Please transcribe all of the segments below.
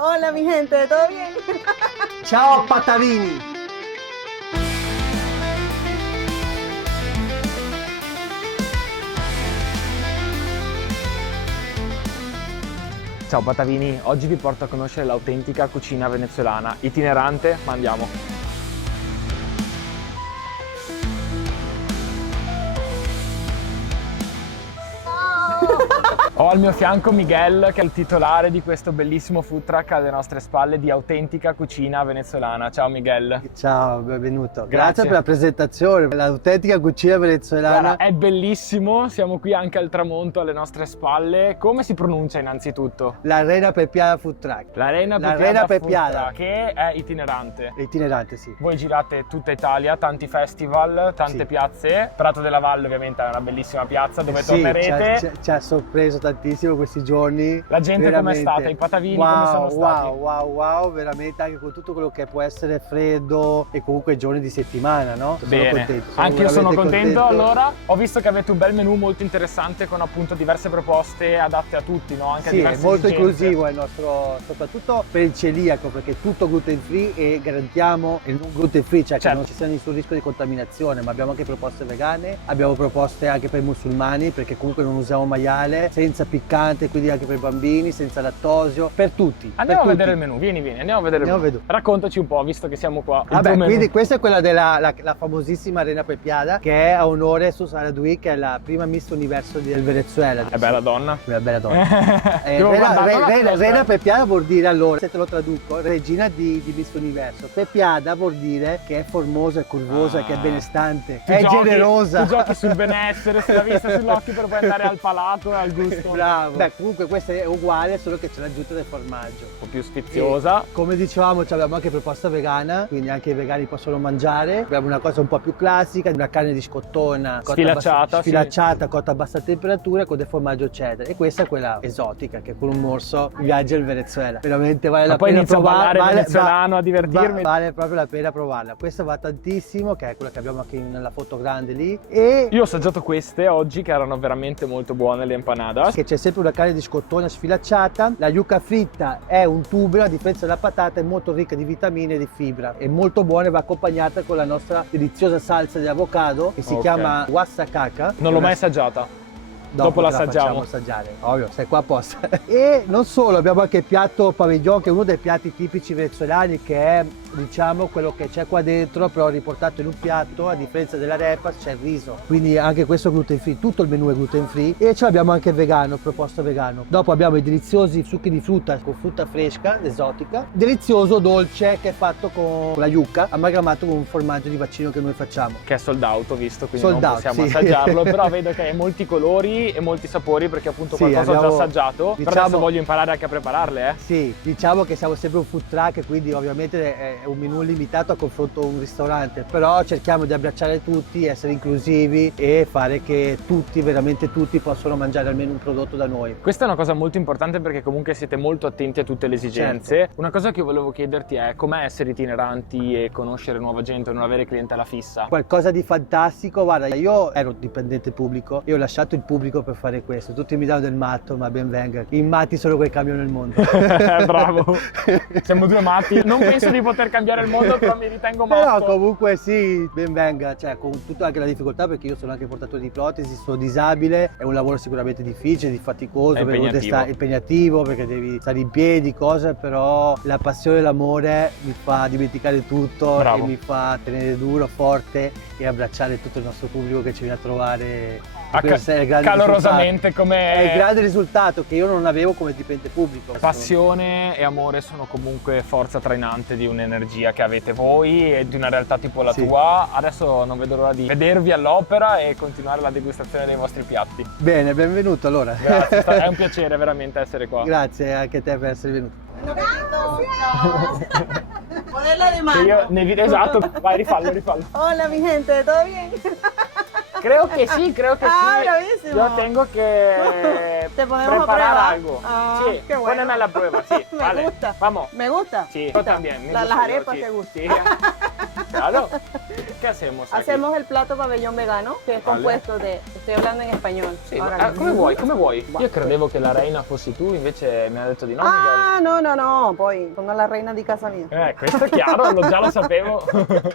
Hola mi gente, ¿todo bien? Ciao Patavini! Ciao Patavini, oggi vi porto a conoscere l'autentica cucina venezuelana. Itinerante, ma andiamo! Ho al mio fianco Miguel, che è il titolare di questo bellissimo food truck alle nostre spalle di autentica cucina venezuelana. Ciao Miguel. Ciao, benvenuto. Grazie Per la presentazione, l'autentica cucina venezuelana. Guarda, è bellissimo, siamo qui anche al tramonto alle nostre spalle. Come si pronuncia innanzitutto? L'Arena Pepiada Food Truck. L'Arena Pepiada, che è itinerante. È itinerante, sì. Voi girate tutta Italia, tanti festival, tante piazze. Prato della Valle ovviamente è una bellissima piazza dove tornerete. Ci ha sorpreso tantissimo questi giorni. La gente com'è stata? I patavini come sono stati? Wow, veramente, anche con tutto quello che può essere freddo e comunque giorni di settimana, no? Bene, sono contento, anche io sono contento. contento. Allora, ho visto che avete un bel menù molto interessante con appunto diverse proposte adatte a tutti, no? Anche a sì, è diverse molto esigenze. inclusivo il nostro, soprattutto per il celiaco, perché è tutto gluten free e garantiamo il non gluten free, cioè Certo. che non ci sia nessun rischio di contaminazione, ma abbiamo anche proposte vegane, abbiamo proposte anche per i musulmani, perché comunque non usiamo maiale, senza piccante, quindi anche per i bambini, senza lattosio, per tutti. Andiamo per a vedere tutti. il menù, vieni, andiamo a vedere il Andiamo menù. a vedere. Raccontaci un po', visto che siamo qua. Il Vabbè, tuo menù. quindi questa è quella della la famosissima Arena Pepiada, che è a onore su Sara Dui, che è la prima Miss Universo del Venezuela. È bella donna. Una bella donna. Devo guardarla la nostra. Rena Pepiada vuol dire, allora, se te lo traduco, regina di Miss Universo. Pepiada vuol dire che è formosa, è curvosa, che è benestante, Tu è giochi- generosa. Tu giochi sul benessere, sulla vista, sull'occhio per poi andare al palato e al gusto. Bravo. Beh, comunque questa è uguale, solo che c'è l'aggiunta del formaggio. Un po' più sfiziosa. E, come dicevamo, abbiamo anche proposta vegana, quindi anche i vegani possono mangiare. Abbiamo una cosa un po' più classica, una carne di scottona sfilacciata, cotta a bassa temperatura con del formaggio cheddar. E questa è quella esotica, che con un morso viaggia il Venezuela. Veramente vale Ma la poi pena inizio a provare. ballare venezuelano, a divertirmi. Vale proprio la pena provarla. Questa va tantissimo, che è quella che abbiamo anche nella foto grande lì. E Io ho assaggiato queste oggi che erano veramente molto buone, le empanadas. che c'è sempre una carne di scottona sfilacciata. La yuca fritta è un tubero, a differenza della patata è molto ricca di vitamine e di fibra, è molto buona e va accompagnata con la nostra deliziosa salsa di avocado che si Ok. chiama wassakaka. Non l'ho mai assaggiata. Dopo la l'assaggiamo. facciamo assaggiare, ovvio, sei qua apposta. E non solo, abbiamo anche il piatto pavillon, che è uno dei piatti tipici venezuelani, che è, diciamo, quello che c'è qua dentro, però riportato in un piatto. A differenza della repas c'è il riso, quindi anche questo gluten free, tutto il menù è gluten free. E ce l'abbiamo anche vegano, proposto vegano. Dopo abbiamo i deliziosi succhi di frutta con frutta fresca, esotica, delizioso dolce che è fatto con la yucca, amalgamato con un formaggio di vaccino che noi facciamo. Che è sold out, ho visto, quindi Sold non out, possiamo sì. assaggiarlo. Però vedo che hai molti colori e molti sapori, perché appunto Sì, qualcosa ho già abbiamo- assaggiato. Però diciamo- adesso voglio imparare anche a prepararle, Sì, diciamo che siamo sempre un food truck, quindi ovviamente è un menù limitato a confronto a un ristorante, però cerchiamo di abbracciare tutti, essere inclusivi e fare che tutti, veramente tutti, possano mangiare almeno un prodotto da noi. Questa è una cosa molto importante, perché comunque siete molto attenti a tutte le esigenze. Certo. Una cosa che io volevo chiederti è com'è essere itineranti e conoscere nuova gente, non avere clientela fissa. Qualcosa di fantastico, guarda, io ero dipendente pubblico e ho lasciato il pubblico per fare questo. Tutti mi danno del matto, ma ben venga. I matti sono quei che cambiano il mondo. Bravo, siamo due matti. Non penso di poter cambiare il mondo, però mi ritengo matto. Però comunque sì, ben venga, cioè con tutta anche la difficoltà, perché io sono anche portatore di protesi, sono disabile, è un lavoro sicuramente difficile, faticoso, È impegnativo perché devi stare in piedi, cose, però la passione e l'amore mi fa dimenticare tutto. Bravo. E mi fa tenere duro, forte e abbracciare tutto il nostro pubblico che ci viene a trovare. Questo è il grande calorosamente, risultato. come È il grande risultato che io non avevo come dipendente pubblico. passione e amore sono comunque forza trainante di un'energia che avete voi e di una realtà tipo la Sì. tua. Adesso non vedo l'ora di vedervi all'opera e continuare la degustazione dei vostri piatti. Bene, benvenuto allora. Grazie, è un piacere veramente essere qua. Grazie anche a te per essere venuto. Ponerla de Che mano. io ne video esatto, vai, rifallo. Hola mi gente, ¿todo bien? Creo que sí. Ah, bravísimo. Yo tengo que Te ponemos a preparar prueba. algo. Ah, Sí, qué bueno. poneme a la prueba, sí. Me vale. gusta. Vamos. Me gusta. Sí, yo también. me Las gusta, arepas sí. te gustan. Sí. Claro. ¿Qué hacemos aquí? Hacemos el plato pabellón vegano, che è compuesto de... Estoy hablando in spagnolo. Sì, Ahora come vuoi, come vuoi. Io credevo che la reina fossi tu, invece mi ha detto di no, Miguel. Ah, no, poi sono la reina di casa mia. Questo è chiaro, già lo sapevo.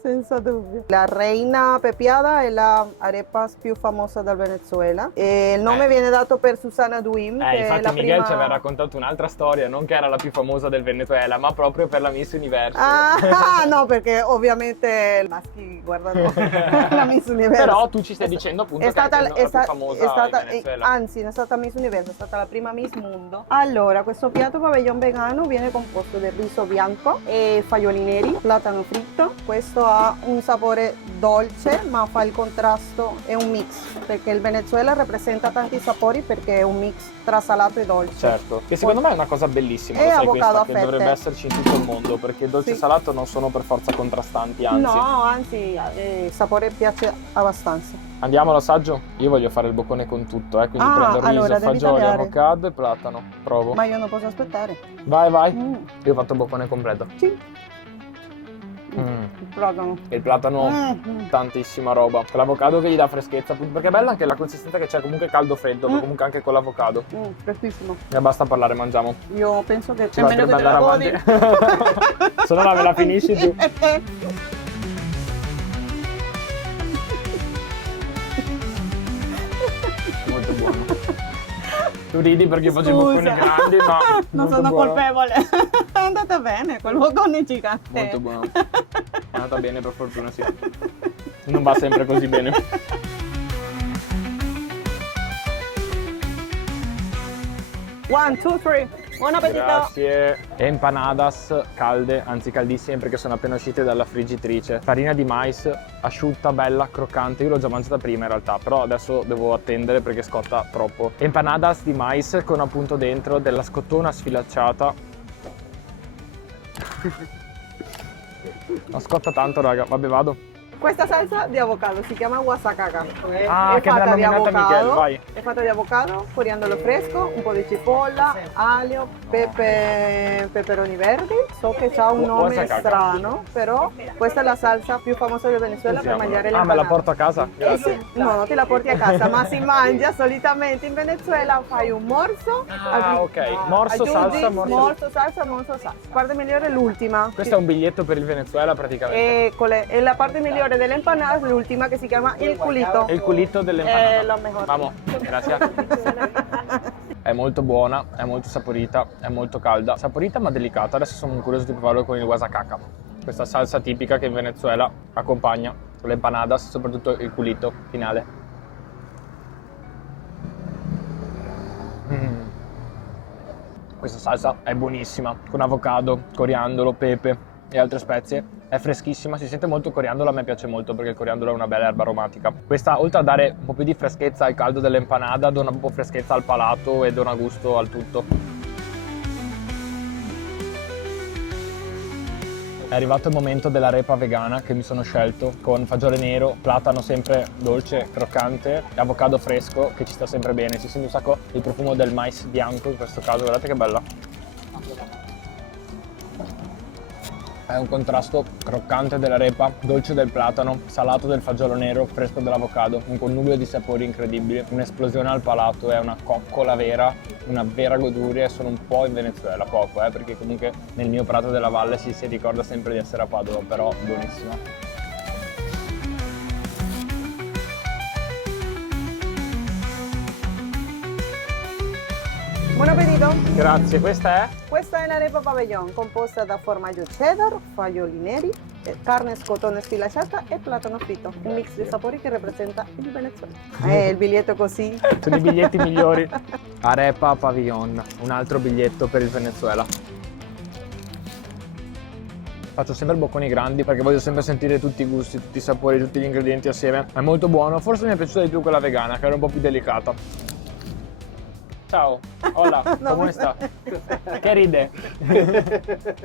Senza dubbio. La reina pepiada è la arepa più famosa del Venezuela. E il nome viene dato per Susana Duim, che è Infatti la Miguel ci prima... aveva raccontato un'altra storia, non che era la più famosa del Venezuela, ma proprio per la Miss Universo. Ah, no, perché ovviamente i maschi guardano la Miss Universo. Però tu ci stai dicendo appunto che è la più famosa in Venezuela. Anzi, non è stata Miss Universo, è stata la prima Miss Mondo. Allora, questo piatto pabellón vegano viene composto del riso bianco e fagioli neri, platano fritto. Questo ha un sapore dolce, ma fa il contrasto, è un mix, perché il Venezuela rappresenta tanti sapori perché è un mix tra salato e dolce. Certo, che secondo me è una cosa bellissima, E lo sai avocado questa, a che fette. dovrebbe esserci in tutto il mondo, perché il dolce e Sì. salato non sono per forza contrastanti, anzi. No, anzi, il sapore piace abbastanza. Andiamo all'assaggio? Io voglio fare il boccone con tutto, quindi prendo riso, allora, devi fagioli, tagliare. avocado e platano. Provo. Ma io non posso aspettare. Vai, vai. Mm, Io ho fatto il boccone completo. sì. Il platano. E il platano, tantissima roba. Con l'avocado che gli dà freschezza, appunto, perché è bella anche la consistenza che c'è, comunque caldo-freddo, ma comunque anche con l'avocado. Freschissimo. E basta parlare, mangiamo. Io penso che Ci nemmeno basterebbe che te la andare godi. avanti. Se no me la finisci tu. Molto buono. Tu ridi perché faccio i bocconi grandi, ma non molto sono buono. colpevole. È andata bene, quel boccone gigante. Molto buono. È andata bene, per fortuna, sì. Non va sempre così bene. One, two, three. Buon appetito. Grazie. Empanadas calde, anzi caldissime perché sono appena uscite dalla friggitrice. Farina di mais, asciutta, bella, croccante. Io l'ho già mangiata prima in realtà, però adesso devo attendere perché scotta troppo. Empanadas di mais con appunto dentro della scottona sfilacciata. Non scotta tanto, raga. Vabbè, vado. Questa salsa di avocado si chiama guasacaca. Ah, che me l'ha nominata Miguel, vai. È fatta di avocado, coriandolo fresco, un po' di cipolla, aglio, peperoni verdi. So che ha un nome Guasacaca. strano, però questa è la salsa più famosa del Venezuela per mangiare le Ah, me la empanadas. porto a casa? Sì, no, non te la porti a casa, ma si mangia solitamente in Venezuela, fai un morso. Ah, ok. Morso, aggiungi salsa, morso. morso, salsa. Parte migliore è l'ultima. Questo è un biglietto per il Venezuela praticamente. E la parte migliore delle empanadas, l'ultima che si chiama il culito. È il culito delle È empanadas. lo mejor. Vamos, grazie. È molto buona, è molto saporita, è molto calda. Saporita ma delicata. Adesso sono curioso di provarlo con il guasacaca. Questa salsa tipica che in Venezuela accompagna le empanadas, soprattutto il culito finale. Questa salsa è buonissima, con avocado, coriandolo, pepe e altre spezie. È freschissima, si sente molto coriandolo, a me piace molto perché il coriandolo è una bella erba aromatica. Questa, oltre a dare un po' più di freschezza al caldo dell'empanada, dona un po' freschezza al palato e dona gusto al tutto. È arrivato il momento dell'arepa vegana che mi sono scelto con fagiole nero, platano sempre dolce, croccante e avocado fresco che ci sta sempre bene. Si sente un sacco il profumo del mais bianco in questo caso, guardate che bella. È un contrasto croccante dell'arepa, dolce del platano, salato del fagiolo nero, fresco dell'avocado, un connubio di sapori incredibili, un'esplosione al palato, è una coccola vera, una vera goduria e sono un po' in Venezuela, poco perché comunque nel mio prato della valle si ricorda sempre di essere a Padova, però buonissima. Buon appetito! Grazie, questa è? Questa è l'arepa pabellón, composta da formaggio cheddar, fagioli neri, carne scottone sfilacciata e platano fritto, un mix di sapori che rappresenta il Venezuela. Il biglietto così. Sono i biglietti migliori. Arepa pavillon, un altro biglietto per il Venezuela. Faccio sempre bocconi grandi perché voglio sempre sentire tutti i gusti, tutti i sapori, tutti gli ingredienti assieme. È molto buono, forse mi è piaciuta di più quella vegana che era un po' più delicata. ciao. Hola, No, come sta? Che ride?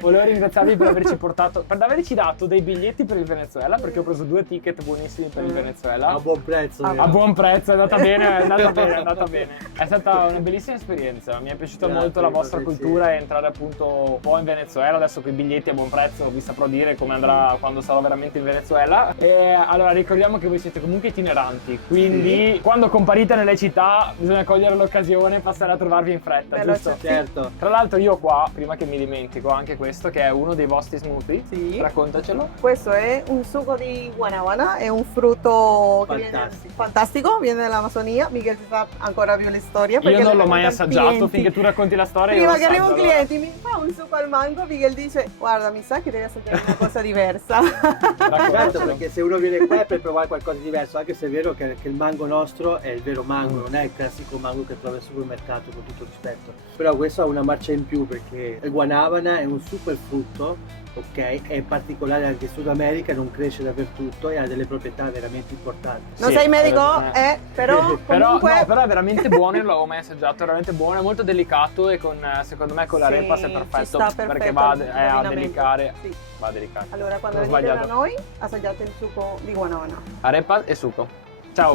Volevo ringraziarvi per averci portato, per averci dato dei biglietti per il Venezuela, perché ho preso 2 ticket buonissimi per il Venezuela. A buon prezzo. A A buon prezzo, è andata bene, è andata bene, è andata bene. È stata una bellissima esperienza, mi è piaciuta Grazie, molto la vostra grazie. cultura e entrare appunto un po' in Venezuela. Adesso con i biglietti a buon prezzo vi saprò dire come andrà quando sarò veramente in Venezuela. E allora ricordiamo che voi siete comunque itineranti, quindi quando comparite nelle città bisogna cogliere l'occasione e passare a trovarvi in fretta, Veloce. giusto? Certo. Tra l'altro io qua, prima che mi dimentico, anche questo che è uno dei vostri smoothie, Sì. raccontacelo. Questo è un succo di guanábana, è un frutto che Fantastico. fantastico, viene dall'Amazzonia. Miguel si sa ancora più le storie. Io perché non le l'ho mai racconta ai assaggiato, clienti. finché tu racconti la storia Prima io che arriva un assaggio, cliente mi fa un succo al mango, Miguel dice guarda mi sa che devi assaggiare una cosa diversa. Certo, Raccontacelo. perché se uno viene qua è per provare qualcosa di diverso, anche se è vero che il mango nostro è il vero mango, non è il classico mango che trovi al supermercato, con tutto rispetto. Però questo ha una marcia in più perché il guanabana è un super frutto, ok? È particolare anche in Sud America, non cresce dappertutto e ha delle proprietà veramente importanti. Non Sì, sei medico? hai ragione. Però Però, comunque... no, però è veramente buono, io non l'avevo mai assaggiato, è veramente buono, è molto delicato e con, secondo me con la Sì, repas è ci perfetto, sta perfetto perché va a l'abbinamento. delicare. Sì. Va a delicare. Allora quando Ho venite da sbagliato. noi assaggiate il succo di guanábana. Arepas e succo. Ciao.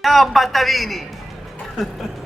Ciao Battavini!